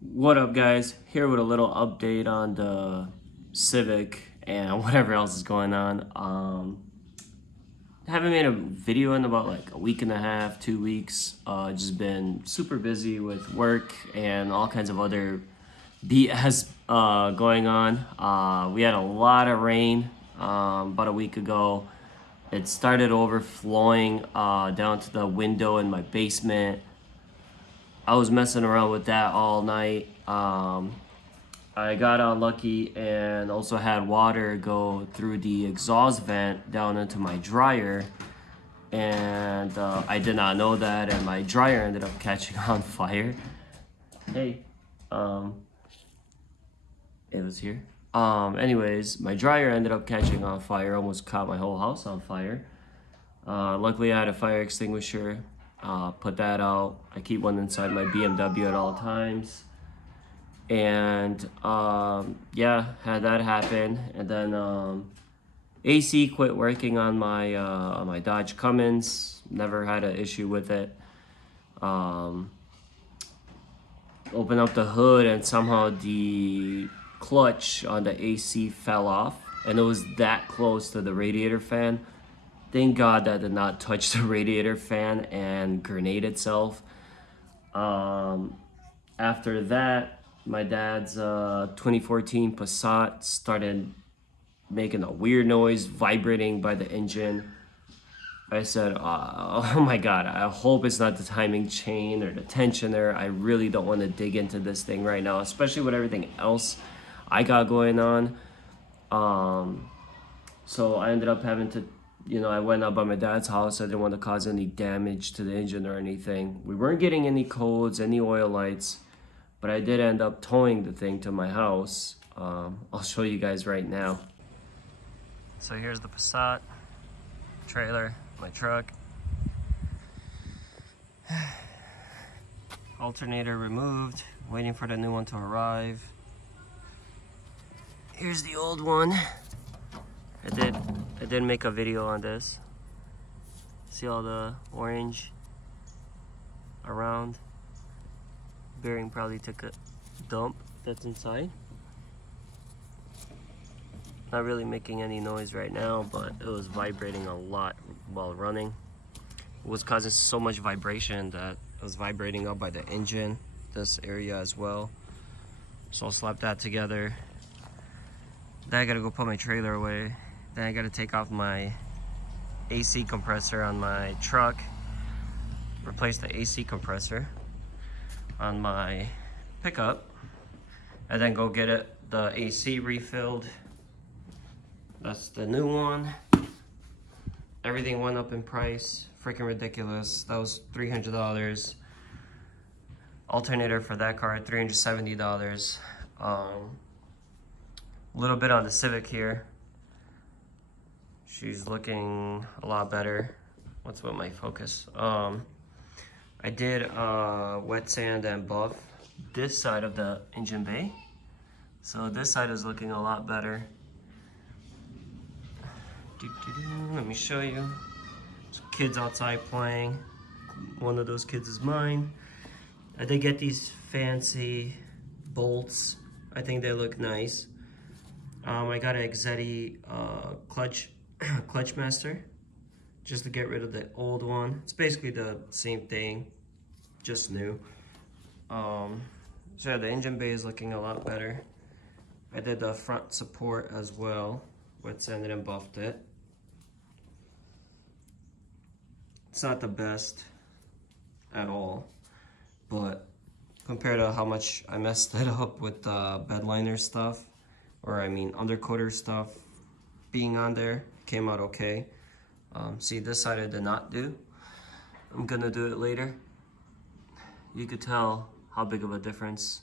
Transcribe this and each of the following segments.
What up, guys? Here with a little update on the Civic and whatever else is going on. I haven't made a video in about like a week and a half, 2 weeks. Just been super busy with work and all kinds of other BS going on. We had a lot of rain about a week ago. It started overflowing down to the window in my basement. I was messing around with that all night. I got unlucky and also had water go through the exhaust vent down into my dryer, and I did not know that, and my dryer ended up catching on fire. Hey, it was here. Anyways, my dryer ended up catching on fire, almost caught my whole house on fire. Luckily, I had a fire extinguisher. Put that out. I keep one inside my BMW at all times. And yeah, had that happen. And then AC quit working on my Dodge Cummins. Never had an issue with it. Open up the hood and somehow the clutch on the AC fell off. And it was that close to the radiator fan. Thank God that did not touch the radiator fan and grenade itself. After that, my dad's 2014 Passat started making a weird noise, vibrating by the engine. I said, oh my God, I hope it's not the timing chain or the tensioner. I really don't want to dig into this thing right now, especially with everything else I got going on. So I ended up having to, I went up by my dad's house. I didn't want to cause any damage to the engine or anything. We weren't getting any codes, any oil lights, but I did end up towing the thing to my house. I'll show you guys right now. So here's the Passat trailer, my truck. Alternator removed, waiting for the new one to arrive. Here's the old one. I did make a video on this. See all the orange around? Bearing probably took a dump that's inside. Not really making any noise right now, but it was vibrating a lot while running. It was causing so much vibration that it was vibrating up by the engine, this area as well. So I'll slap that together. Then I gotta go put my trailer away. Then I gotta take off my AC compressor on my truck, replace the AC compressor on my pickup, and then go get the AC refilled. That's the new one. Everything went up in price, freaking ridiculous. That was $300. Alternator for that car, $370. A little bit on the Civic here. She's looking a lot better. What's with my focus? I did wet sand and buff this side of the engine bay. So this side is looking a lot better. Let me show you. Some kids outside playing. One of those kids is mine. I did get these fancy bolts. I think they look nice. I got an Exetti clutch master just to get rid of the old one. It's basically the same thing, just new. So yeah, the engine bay is looking a lot better. I did the front support as well, wet sanded and buffed it. It's not the best at all, but compared to how much I messed it up with bed liner stuff, or I mean undercoater stuff being on there, came out okay. See, this side I did not do. I'm gonna do it later. You could tell how big of a difference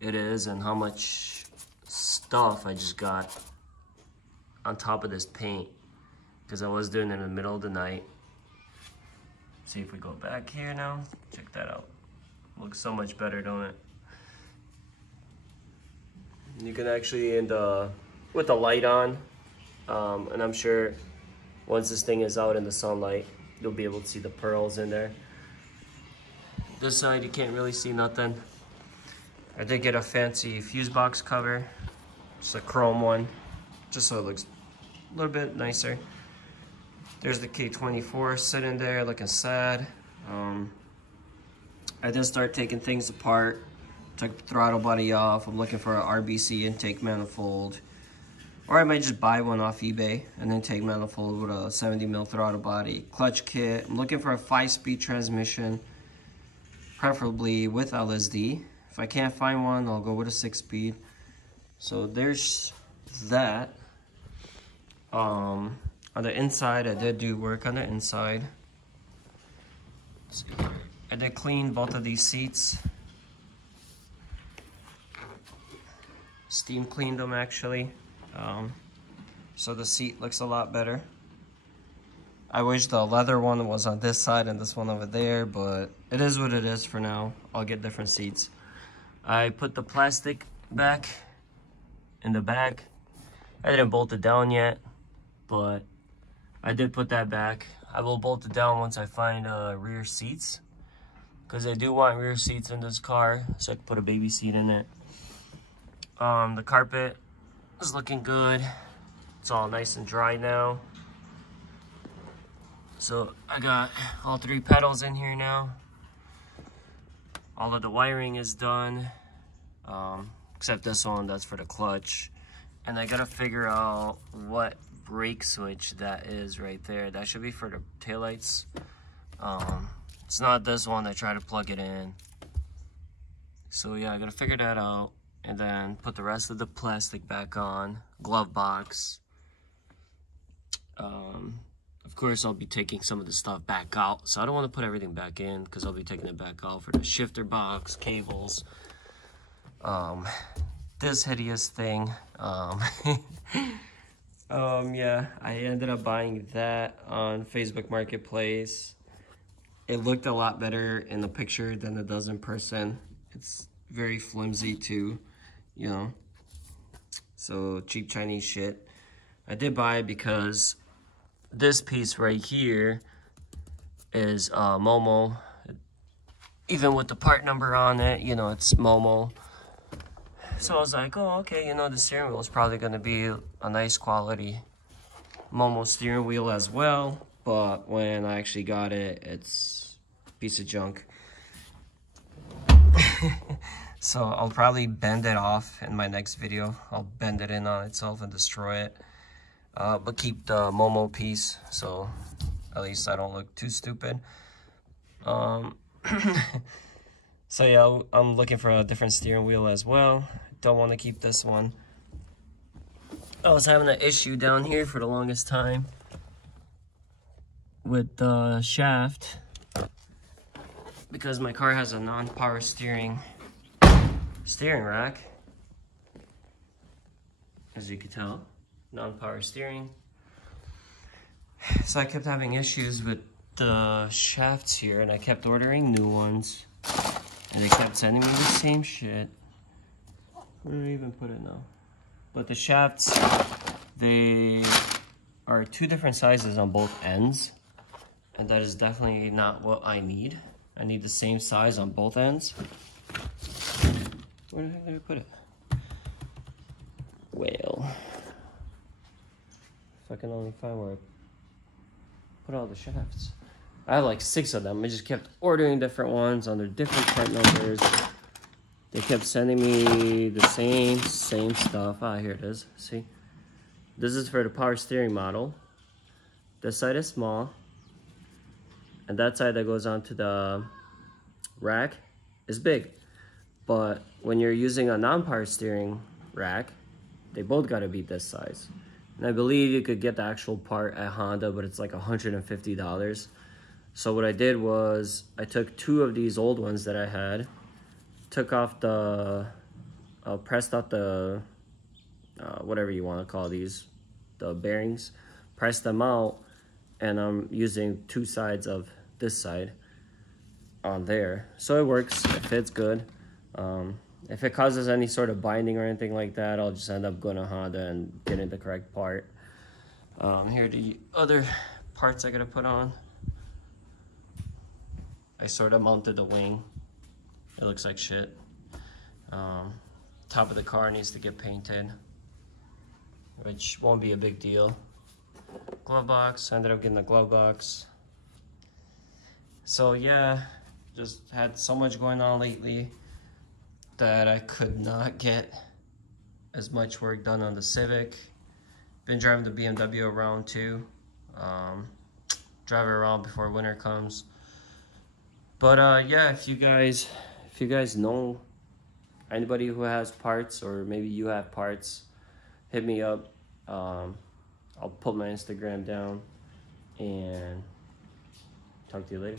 it is and how much stuff I just got on top of this paint, because I was doing it in the middle of the night. See if we go back here now, check that out. Looks so much better, don't it? You can actually, with the light on, and I'm sure once this thing is out in the sunlight, you'll be able to see the pearls in there. This side, you can't really see nothing. I did get a fancy fuse box cover, just a chrome one, just so it looks a little bit nicer. There's the K24 sitting there looking sad. I did start taking things apart, took the throttle body off. I'm looking for an RBC intake manifold, or I might just buy one off eBay, an intake manifold with a 70 mil throttle body, clutch kit. I'm looking for a 5-speed transmission, preferably with LSD. If I can't find one, I'll go with a 6-speed. So there's that. On the inside, I did do work on the inside. I did clean both of these seats. Steam cleaned them actually. So the seat looks a lot better. I wish the leather one was on this side and this one over there, but it is what it is for now. I'll get different seats. I put the plastic back in the back. I didn't bolt it down yet, but I did put that back. I will bolt it down once I find rear seats, because I do want rear seats in this car, so I can put a baby seat in it. The carpet is looking good. It's all nice and dry now. So I got all 3 pedals in here now. All of the wiring is done, except this one, that's for the clutch. And I gotta figure out what brake switch that is right there. That should be for the taillights. It's not this one. I try to plug it in. So yeah, I gotta figure that out, and then put the rest of the plastic back on. Glove box. Of course, I'll be taking some of the stuff back out, so I don't want to put everything back in, because I'll be taking it back out for the shifter box, cables, this hideous thing. Yeah, I ended up buying that on Facebook Marketplace. It looked a lot better in the picture than it does in person. It's very flimsy too, you know. So cheap Chinese shit. I did buy it because this piece right here is Momo. Even with the part number on it, you know, it's Momo. So I was like, oh, okay, you know, the steering wheel is probably going to be a nice quality Momo steering wheel as well. But when I actually got it, it's a piece of junk. So I'll probably bend it off in my next video. I'll bend it in on itself and destroy it. But keep the Momo piece, so at least I don't look too stupid. So yeah, I'm looking for a different steering wheel as well. Don't want to keep this one. I was having an issue down here for the longest time with the shaft, because my car has a non-power steering rack, as you can tell, non-power steering. So I kept having issues with the shafts here, and I kept ordering new ones, and they kept sending me the same shit. Where do I even put it now? But the shafts, they are 2 different sizes on both ends, and that is definitely not what I need. I need the same size on both ends. Where the heck did I put it? Well, if I can only find where I put all the shafts. I have like 6 of them. I just kept ordering different ones under different part numbers. They kept sending me the same stuff. Ah, here it is. See? This is for the power steering model. This side is small. And that side that goes onto the rack is big. But when you're using a non-power steering rack, they both gotta be this size. And I believe you could get the actual part at Honda, but it's like $150. So what I did was, I took 2 of these old ones that I had, took off the, pressed out the, whatever you want to call these, the bearings, pressed them out, and I'm using 2 sides of this side on there. So it works, it fits good. If it causes any sort of binding or anything like that, I'll just end up going to Honda and getting the correct part. Here are the other parts I gotta put on. I sort of mounted the wing. It looks like shit. Top of the car needs to get painted, which won't be a big deal. Glove box, ended up getting a glove box. So yeah, just had so much going on lately that I could not get as much work done on the Civic. Been driving the BMW around too. Drive it around before winter comes. But yeah, if you guys know anybody who has parts, or maybe you have parts, hit me up. I'll put my Instagram down and talk to you later.